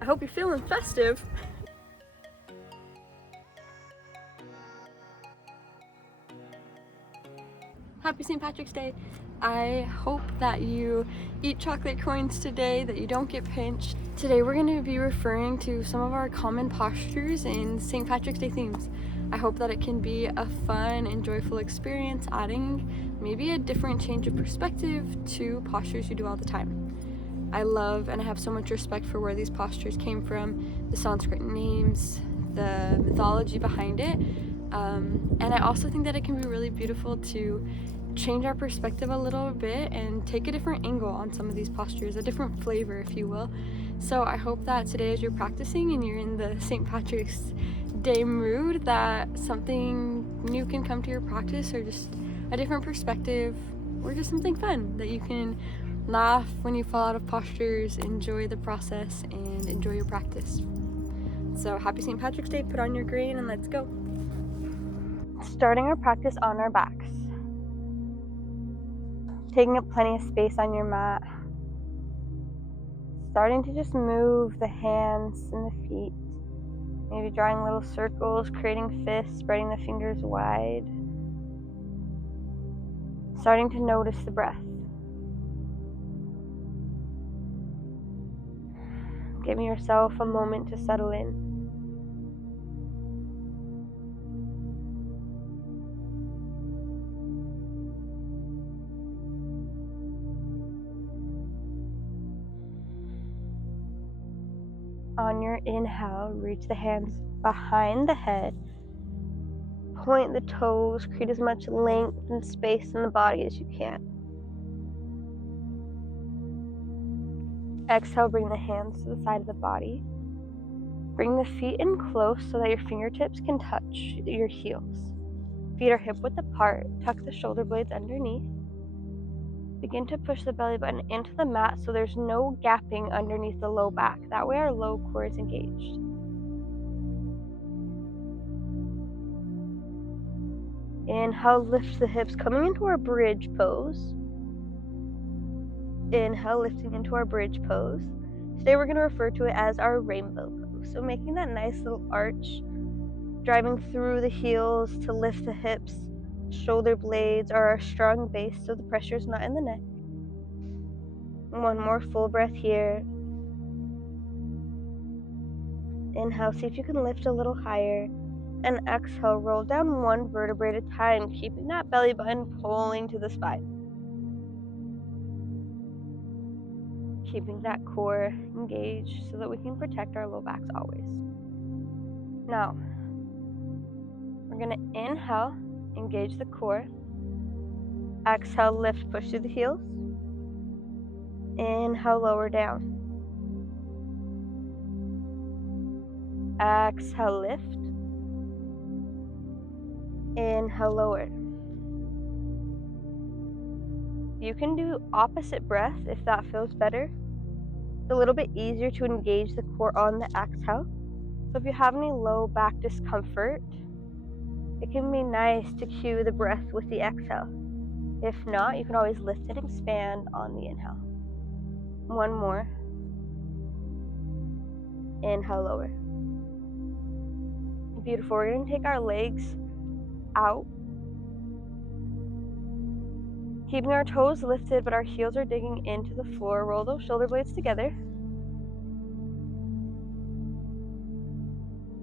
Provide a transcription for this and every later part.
I hope you're feeling festive. Happy St. Patrick's Day. I hope that you eat chocolate coins today, that you don't get pinched. Today we're going to be referring to some of our common postures in St. Patrick's Day themes. I hope that it can be a fun and joyful experience, adding maybe a different change of perspective to postures you do all the time. I love and I have so much respect for where these postures came from, the Sanskrit names, the mythology behind it. And I also think that it can be really beautiful to change our perspective a little bit and take a different angle on some of these postures, a different flavor, if you will. So I hope that today as you're practicing and you're in the St. Patrick's Day mood, that something new can come to your practice, or just a different perspective, or just something fun that you can laugh when you fall out of postures, enjoy the process, and enjoy your practice. So happy St. Patrick's Day, put on your green and let's go. Starting our practice on our backs. Taking up plenty of space on your mat. Starting to just move the hands and the feet. Maybe drawing little circles, creating fists, spreading the fingers wide. Starting to notice the breath. Giving yourself a moment to settle in. On your inhale, reach the hands behind the head. Point the toes, create as much length and space in the body as you can. Exhale, bring the hands to the side of the body. Bring the feet in close so that your fingertips can touch your heels. Feet are hip-width apart. Tuck the shoulder blades underneath. Begin to push the belly button into the mat so there's no gapping underneath the low back. That way our low core is engaged. Inhale, lift the hips, coming into our bridge pose. Inhale, lifting into our bridge pose. Today we're going to refer to it as our rainbow pose. So making that nice little arch, driving through the heels to lift the hips. Shoulder blades are our strong base so the pressure is not in the neck. One more full breath here. Inhale, see if you can lift a little higher. And exhale, roll down one vertebrae at a time, keeping that belly button pulling to the spine. Keeping that core engaged so that we can protect our low backs always. Now, we're going to inhale, engage the core. Exhale, lift, push through the heels. Inhale, lower down. Exhale, lift. Inhale, lower. You can do opposite breath if that feels better. It's a little bit easier to engage the core on the exhale. So if you have any low back discomfort, it can be nice to cue the breath with the exhale. If not, you can always lift and expand on the inhale. One more. Inhale, lower. Beautiful. We're going to take our legs out. Keeping our toes lifted, but our heels are digging into the floor. Roll those shoulder blades together.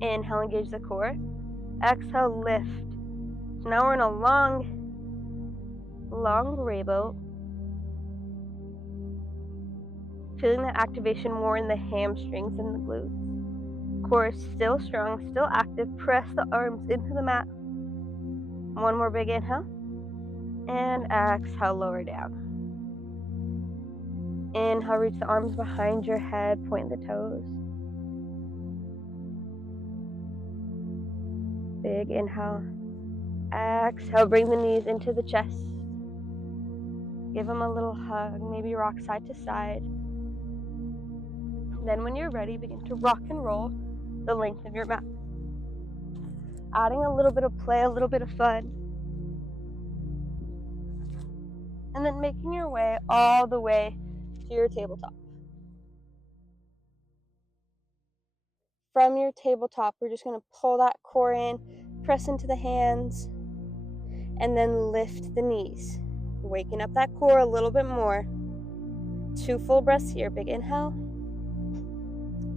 Inhale, engage the core. Exhale, lift. So now we're in a long rainbow. Feeling the activation more in the hamstrings and the glutes. Core is still strong, still active. Press the arms into the mat. One more big inhale. And exhale, lower down. Inhale, reach the arms behind your head, point the toes. Big inhale. Exhale, bring the knees into the chest. Give them a little hug, maybe rock side to side. Then when you're ready, begin to rock and roll the length of your mat. Adding a little bit of play, a little bit of fun. And then making your way all the way to your tabletop. From your tabletop, we're just going to pull that core in, press into the hands, and then lift the knees. Waking up that core a little bit more. 2 full breaths here. Big inhale,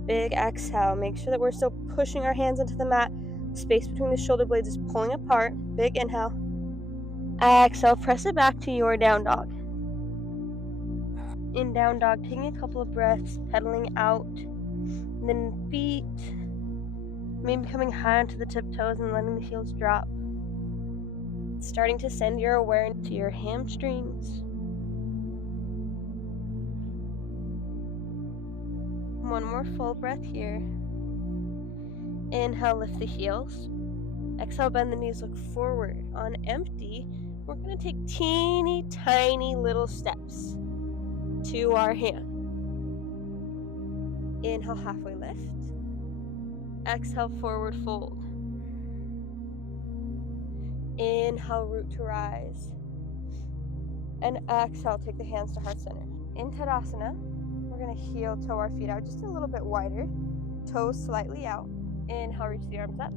big exhale. Make sure that we're still pushing our hands into the mat. Space between the shoulder blades is pulling apart. Big inhale. Exhale, press it back to your down dog. In down dog, taking a couple of breaths, pedaling out, then feet, maybe coming high onto the tiptoes and letting the heels drop. Starting to send your awareness to your hamstrings. One more full breath here. Inhale, lift the heels. Exhale, bend the knees, look forward. On empty, we're going to take teeny tiny little steps to our hand. Inhale, halfway lift. Exhale, forward fold. Inhale, root to rise. And exhale, take the hands to heart center. In Tadasana, we're going to heel toe our feet out just a little bit wider. Toes slightly out. Inhale, reach the arms up.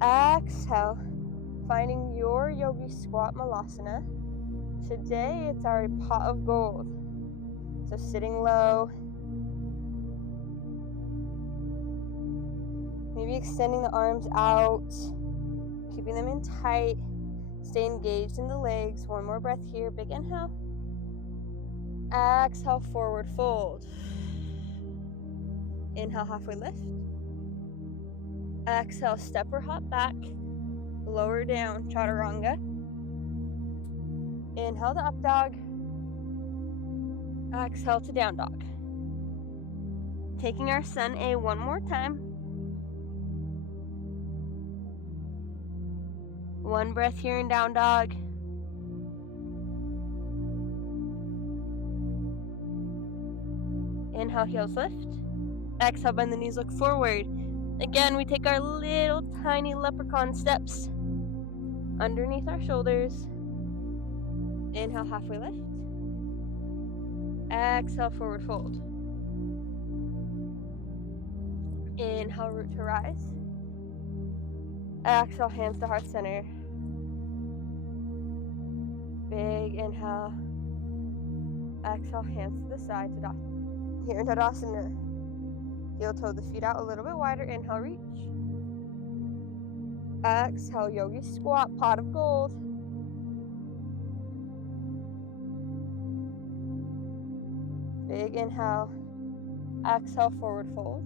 Exhale, finding your yogi squat malasana. Today, it's our pot of gold. So sitting low. Maybe extending the arms out. Keeping them in tight. Stay engaged in the legs. One more breath here. Big inhale. Exhale, forward fold. Inhale, halfway lift. Exhale, step or hop back. Lower down, chaturanga. Inhale to up dog. Exhale to down dog. Taking our sun A one more time. One breath here in down dog. Inhale, heels lift. Exhale, bend the knees, look forward. Again, we take our little tiny leprechaun steps underneath our shoulders. Inhale, halfway lift. Exhale, forward fold. Inhale, root to rise. Exhale, hands to heart center. Big inhale. Exhale, hands to the side. Here in Tadasana. Heel toe the feet out a little bit wider. Inhale, reach. Exhale, yogi squat, pot of gold. Big inhale. Exhale, forward fold.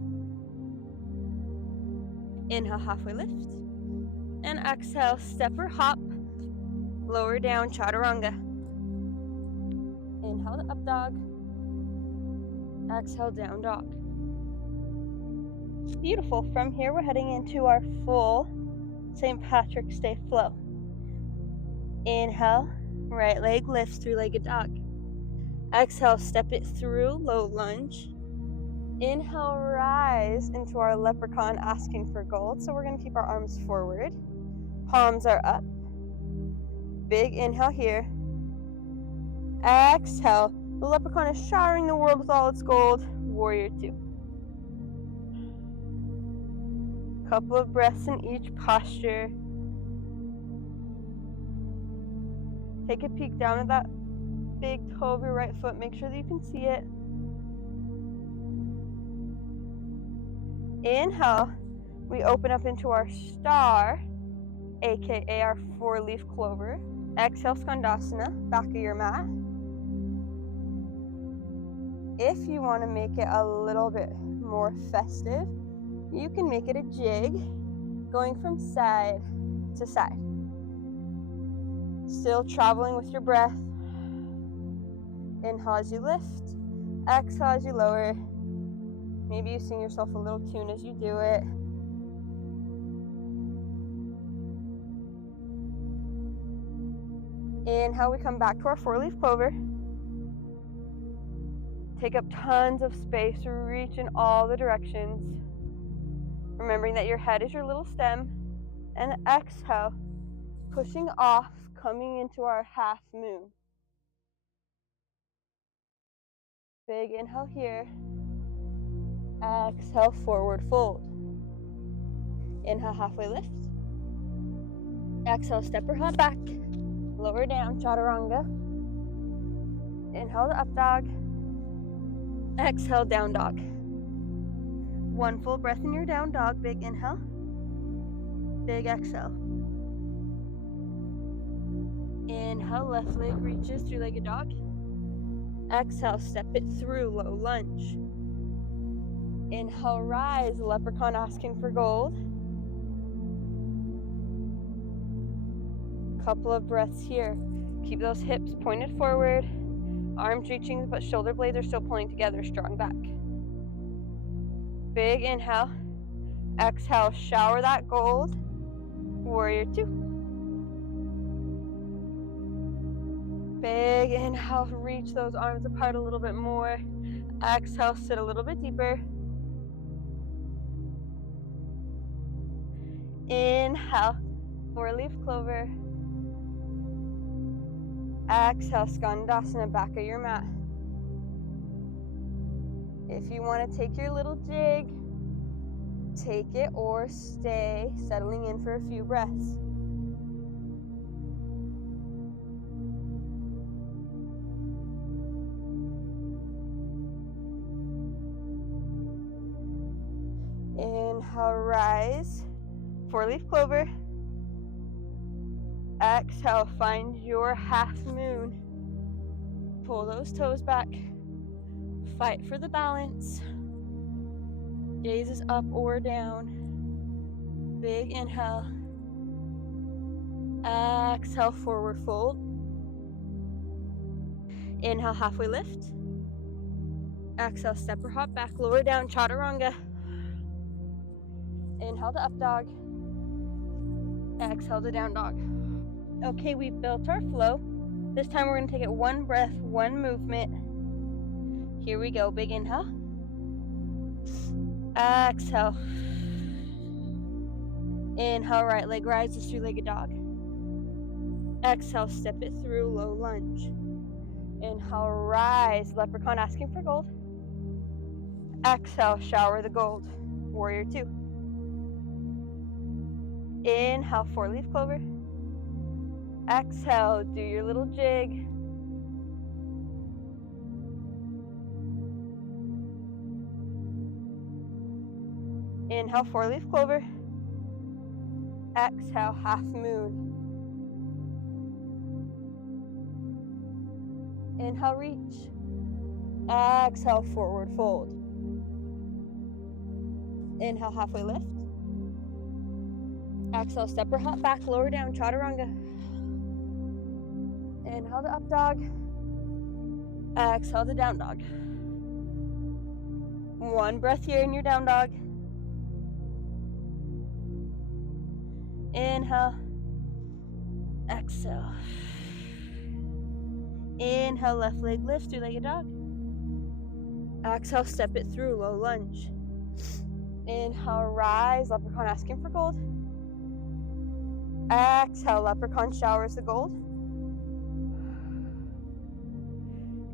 Inhale, halfway lift. And exhale, step or hop. Lower down, chaturanga. Inhale to up dog. Exhale, down dog. Beautiful. From here, we're heading into our full St. Patrick's Day flow. Inhale, right leg lifts, three-legged dog. Exhale, step it through, low lunge. Inhale, rise into our leprechaun, asking for gold. So we're going to keep our arms forward. Palms are up. Big inhale here. Exhale. The leprechaun is showering the world with all its gold. Warrior two. Couple of breaths in each posture. Take a peek down at that big toe of your right foot. Make sure that you can see it. Inhale. We open up into our star, aka our four-leaf clover. Exhale, Skandasana, back of your mat. If you want to make it a little bit more festive, you can make it a jig, going from side to side. Still traveling with your breath. Inhale as you lift, exhale as you lower. Maybe you sing yourself a little tune as you do it. Inhale, we come back to our four-leaf clover. Take up tons of space, reach in all the directions. Remembering that your head is your little stem. And exhale, pushing off, coming into our half moon. Big inhale here. Exhale, forward fold. Inhale, halfway lift. Exhale, step or hop back. Lower down, chaturanga. Inhale to up dog. Exhale, down dog. One full breath in your down dog. Big inhale. Big exhale. Inhale, left leg reaches, three-legged dog. Exhale, step it through, low lunge. Inhale, rise, leprechaun asking for gold. Couple of breaths here. Keep those hips pointed forward, arms reaching, but shoulder blades are still pulling together, strong back. Big inhale. Exhale, shower that gold. Warrior two. Big inhale, reach those arms apart a little bit more. Exhale, sit a little bit deeper. Inhale, four-leaf clover. Exhale, skandasana, back of your mat. If you want to take your little jig, take it or stay, settling in for a few breaths. Inhale, rise, four-leaf clover. Exhale, find your half moon. Pull those toes back. Fight for the balance. Gaze is up or down. Big inhale. Exhale, forward fold. Inhale, halfway lift. Exhale, step or hop back, lower down, chaturanga. Inhale to up dog. Exhale to down dog. Okay, we've built our flow. This time we're going to take it one breath, one movement. Here we go. Big inhale. Exhale. Inhale, right leg rises, three-legged dog. Exhale, step it through, low lunge. Inhale, rise, leprechaun asking for gold. Exhale, shower the gold. Warrior two. Inhale, four-leaf clover. Exhale, do your little jig. Inhale, four-leaf clover. Exhale, half moon. Inhale, reach. Exhale, forward fold. Inhale, halfway lift. Exhale, step or hop back, lower down, chaturanga. Inhale to up dog. Exhale to down dog. One breath here in your down dog. Inhale. Exhale. Inhale, left leg lifts, three-legged dog. Exhale, step it through, low lunge. Inhale, rise, leprechaun asking for gold. Exhale, leprechaun showers the gold.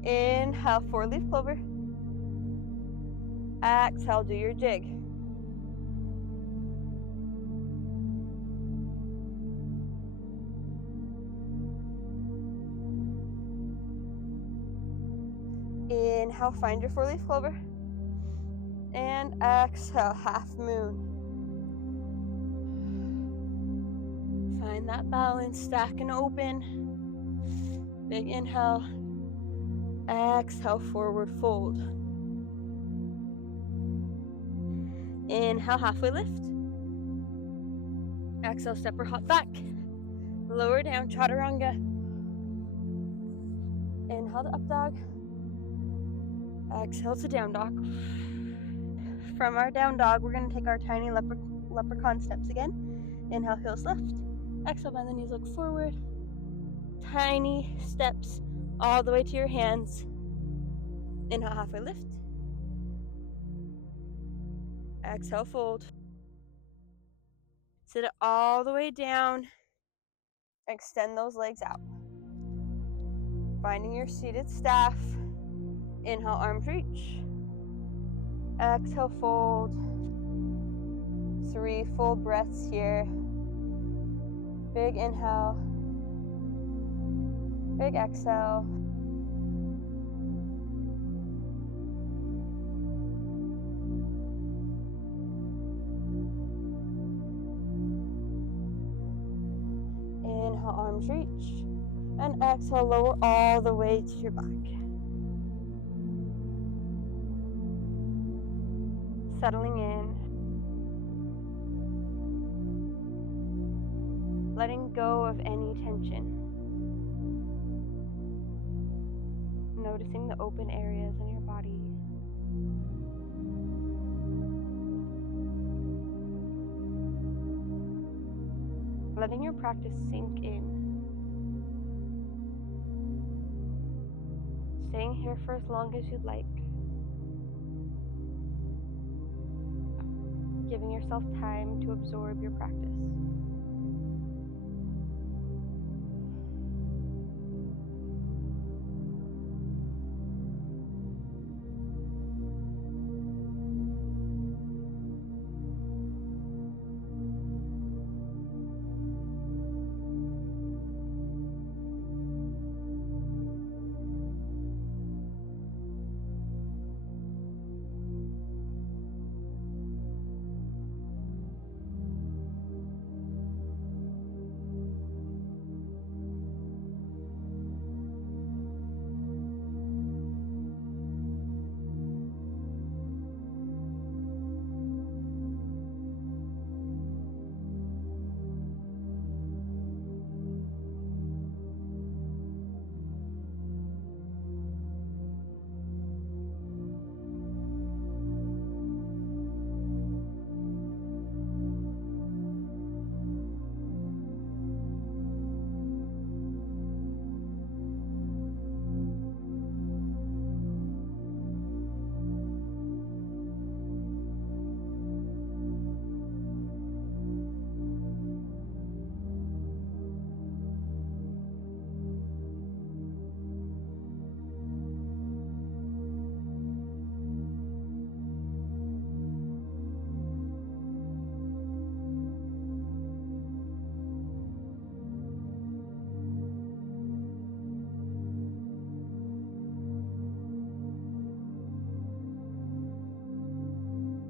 Inhale, four-leaf clover. Exhale, do your jig. Inhale, find your four-leaf clover. And exhale, half moon. Find that balance, stack and open. Big inhale. Exhale, forward fold. Inhale, halfway lift. Exhale, step or hop back. Lower down, chaturanga. Inhale to up dog. Exhale to down dog. From our down dog, we're going to take our tiny leprechaun steps again. Inhale, heels left. Exhale, bend the knees, look forward. Tiny steps all the way to your hands. Inhale, halfway lift. Exhale, fold. Sit it all the way down. Extend those legs out. Finding your seated staff. Inhale, arms reach. Exhale, fold. 3 full breaths here. Big inhale. Big exhale. Inhale, arms reach. And exhale, lower all the way to your back. Settling in. Letting go of any tension. Noticing the open areas in your body. Letting your practice sink in. Staying here for as long as you'd like. Giving yourself time to absorb your practice.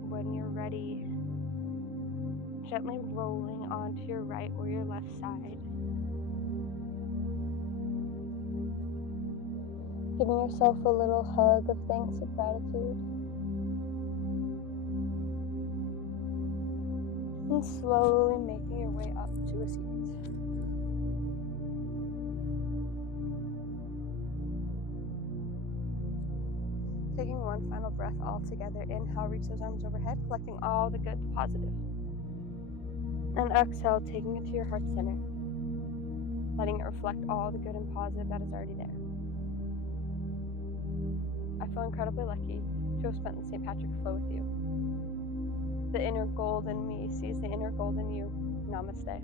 When you're ready, gently rolling onto your right or your left side. Giving yourself a little hug of thanks and gratitude. And slowly making your way up to a seat. Taking one final breath all together. Inhale, reach those arms overhead, collecting all the good, the positive. And exhale, taking it to your heart center. Letting it reflect all the good and positive that is already there. I feel incredibly lucky to have spent the St. Patrick flow with you. The inner gold in me sees the inner gold in you. Namaste.